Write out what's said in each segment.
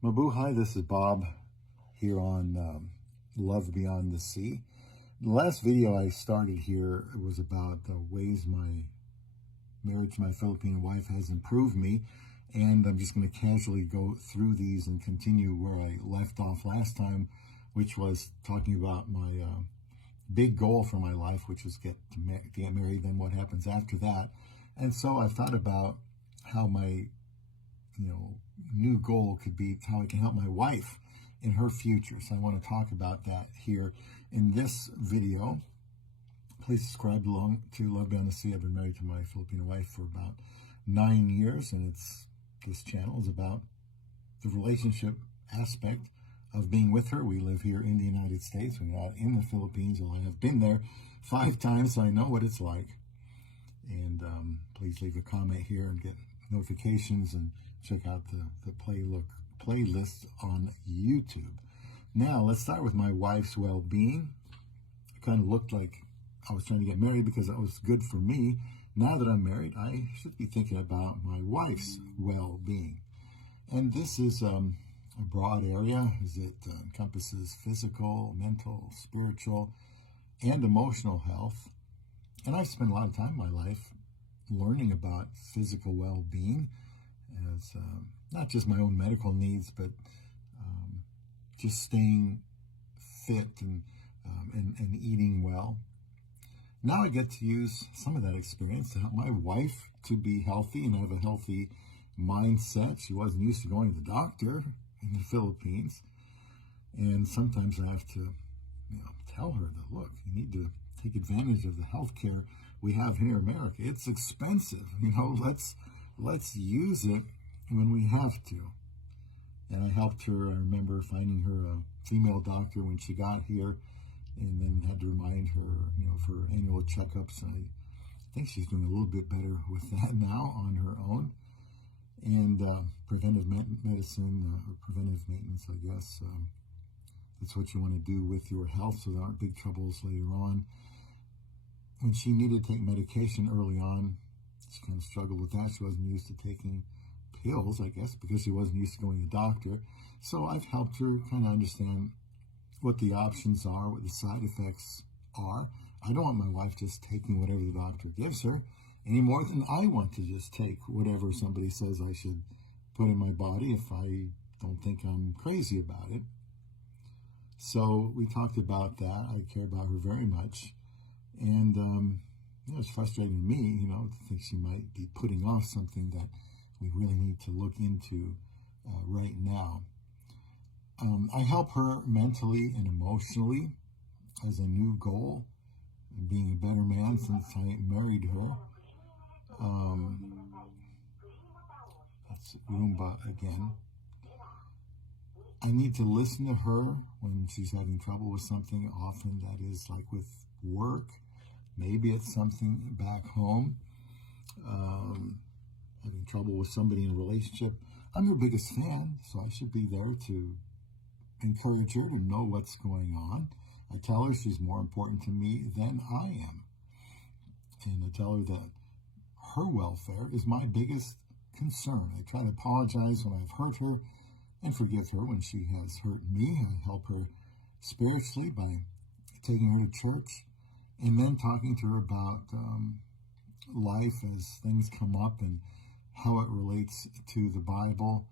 Mabuhay, this is Bob here on Love Beyond the Sea. The last video I started here was about the ways my marriage to my Filipino wife has improved me, and I'm just going to casually go through these and continue where I left off last time, which was talking about my big goal for my life, which was to get married, then what happens after that. And so I thought about how my new goal could be how I can help my wife in her future. So I want to talk about that here in this video. Please subscribe along to Love Beyond the Sea. I've been married to my Filipino wife for about 9 years, and this channel is about the relationship aspect of being with her. We live here in the United States. We're not in the Philippines, although I have been there 5 times, so I know what it's like. And please leave a comment here and get notifications and check out the playlist on YouTube. Now, let's start with my wife's well-being. It kind of looked like I was trying to get married because that was good for me. Now that I'm married, I should be thinking about my wife's well-being. And this is a broad area as it encompasses physical, mental, spiritual, and emotional health. And I've spent a lot of time in my life learning about physical well-being as not just my own medical needs, but just staying fit and eating well. Now I get to use some of that experience to help my wife to be healthy and have a healthy mindset. She wasn't used to going to the doctor in the Philippines. And sometimes I have to tell her that, look, you need to take advantage of the health care we have here in America. It's expensive. Let's use it when we have to. And I helped her. I remember finding her a female doctor when she got here, and then had to remind her, for annual checkups. And I think she's doing a little bit better with that now on her own. And preventive medicine, or preventive maintenance, I guess. That's what you want to do with your health so there aren't big troubles later on. And she needed to take medication early on. She kind of struggled with that. She wasn't used to taking pills, I guess, because she wasn't used to going to the doctor. So I've helped her kind of understand what the options are, what the side effects are. I don't want my wife just taking whatever the doctor gives her any more than I want to just take whatever somebody says I should put in my body if I don't think I'm crazy about it. So we talked about that. I care about her very much. And it's frustrating to me, to think she might be putting off something that we really need to look into right now. I help her mentally and emotionally as a new goal, and being a better man since I married her. That's Roomba again. I need to listen to her when she's having trouble with something. Often that is like with work. Maybe it's something back home. Having trouble with somebody in a relationship. I'm her biggest fan, so I should be there to encourage her to know what's going on. I tell her she's more important to me than I am. And I tell her that her welfare is my biggest concern. I try to apologize when I've hurt her and forgive her when she has hurt me. I help her spiritually by taking her to church and then talking to her about life as things come up and how it relates to the Bible.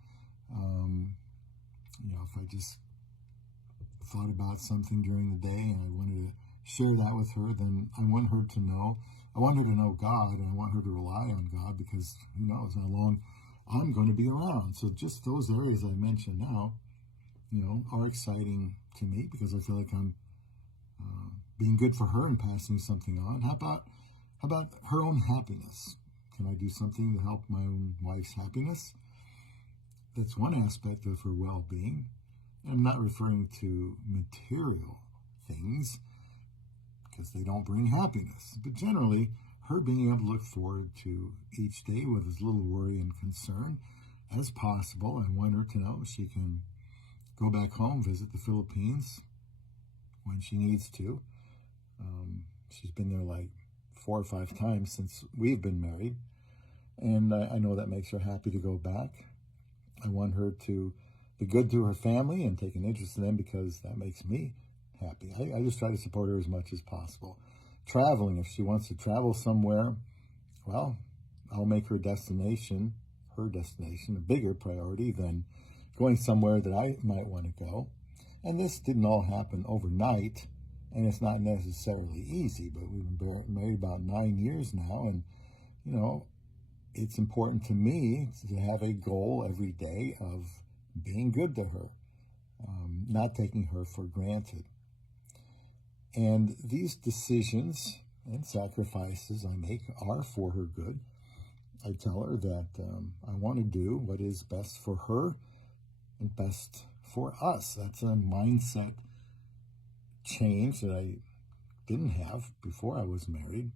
If I just thought about something during the day and I wanted to share that with her, then I want her to know. I want her to know God, and I want her to rely on God, because who knows how long I'm going to be around. So just those areas I mentioned now, are exciting to me because I feel like I'm being good for her and passing something on. How about her own happiness? Can I do something to help my own wife's happiness? That's one aspect of her well-being. I'm not referring to material things because they don't bring happiness, but generally her being able to look forward to each day with as little worry and concern as possible. I want her to know she can go back home, visit the Philippines when she needs to. She's been there like 4 or 5 times since we've been married, and I know that makes her happy to go back. I want her to be good to her family and take an interest in them because that makes me happy. I just try to support her as much as possible. Traveling, if she wants to travel somewhere, well, I'll make her destination, a bigger priority than going somewhere that I might want to go. And this didn't all happen overnight, and it's not necessarily easy, but we've been married about 9 years now, and, it's important to me to have a goal every day of being good to her, not taking her for granted. And these decisions and sacrifices I make are for her good. I tell her that I want to do what is best for her and best for us. That's a mindset change that I didn't have before I was married.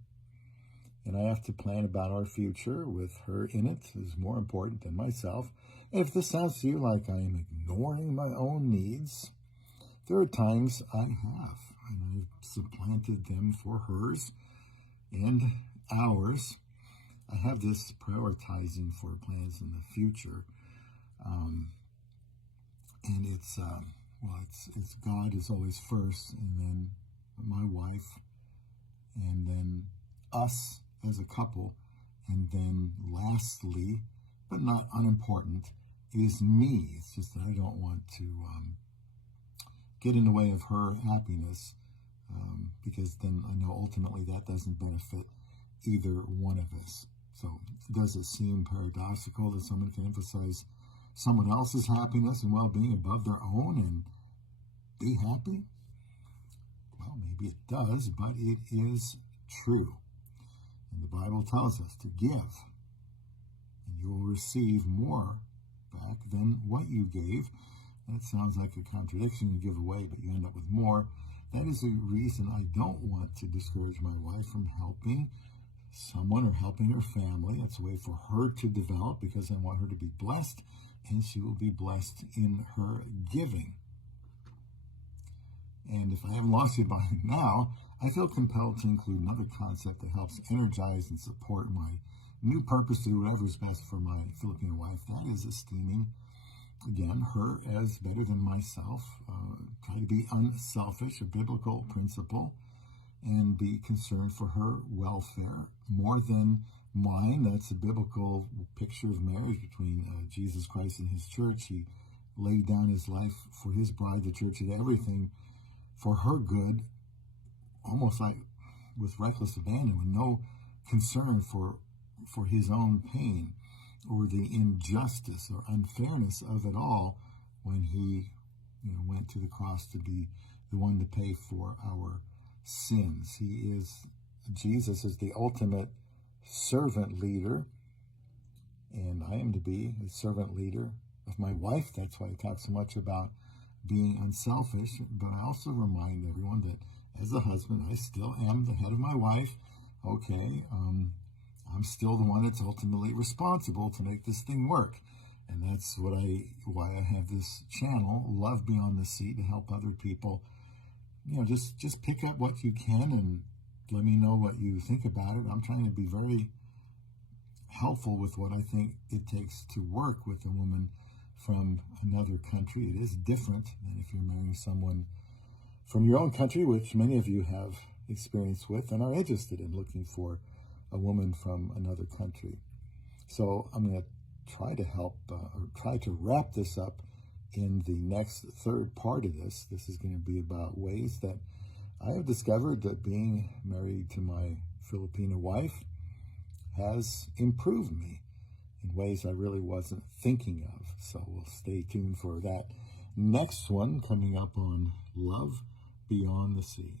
And I have to plan about our future with her in it is more important than myself. And if this sounds to you like I am ignoring my own needs, there are times I have, and I've supplanted them for hers and ours. I have this prioritizing for plans in the future. And it's God is always first, and then my wife, and then us as a couple, and then lastly, but not unimportant, is me. It's just that I don't want to get in the way of her happiness, because then I know ultimately that doesn't benefit either one of us. So does it seem paradoxical that someone can emphasize someone else's happiness and well-being above their own and be happy? Well, maybe it does, but it is true. And the Bible tells us to give, and you will receive more back than what you gave. That sounds like a contradiction. You give away, but you end up with more. That is the reason I don't want to discourage my wife from helping someone or helping her family. It's a way for her to develop, because I want her to be blessed, and she will be blessed in her giving. And if I haven't lost you by now, I feel compelled to include another concept that helps energize and support my new purpose to do whatever is best for my Filipino wife. That is esteeming, again, her as better than myself. Try to be unselfish, a biblical principle, and be concerned for her welfare more than mine. That's a biblical picture of marriage between Jesus Christ and his church. He laid down his life for his bride, the church, and everything for her good, almost like with reckless abandon, with no concern for his own pain or the injustice or unfairness of it all, when he went to the cross to be the one to pay for our sins. Jesus is the ultimate servant leader, and I am to be a servant leader of my wife. That's why I talk so much about being unselfish, but I also remind everyone that as a husband, I still am the head of my wife. Okay, I'm still the one that's ultimately responsible to make this thing work. And that's why I have this channel, Love Beyond the Sea, to help other people. Just pick up what you can and let me know what you think about it. I'm trying to be very helpful with what I think it takes to work with a woman from another country. It is different than if you're marrying someone from your own country, which many of you have experience with and are interested in looking for a woman from another country. So I'm going to try to help or try to wrap this up in the next third part of this. This is going to be about ways that I have discovered that being married to my Filipino wife has improved me in ways I really wasn't thinking of. So we'll stay tuned for that next one coming up on Love Beyond the Sea.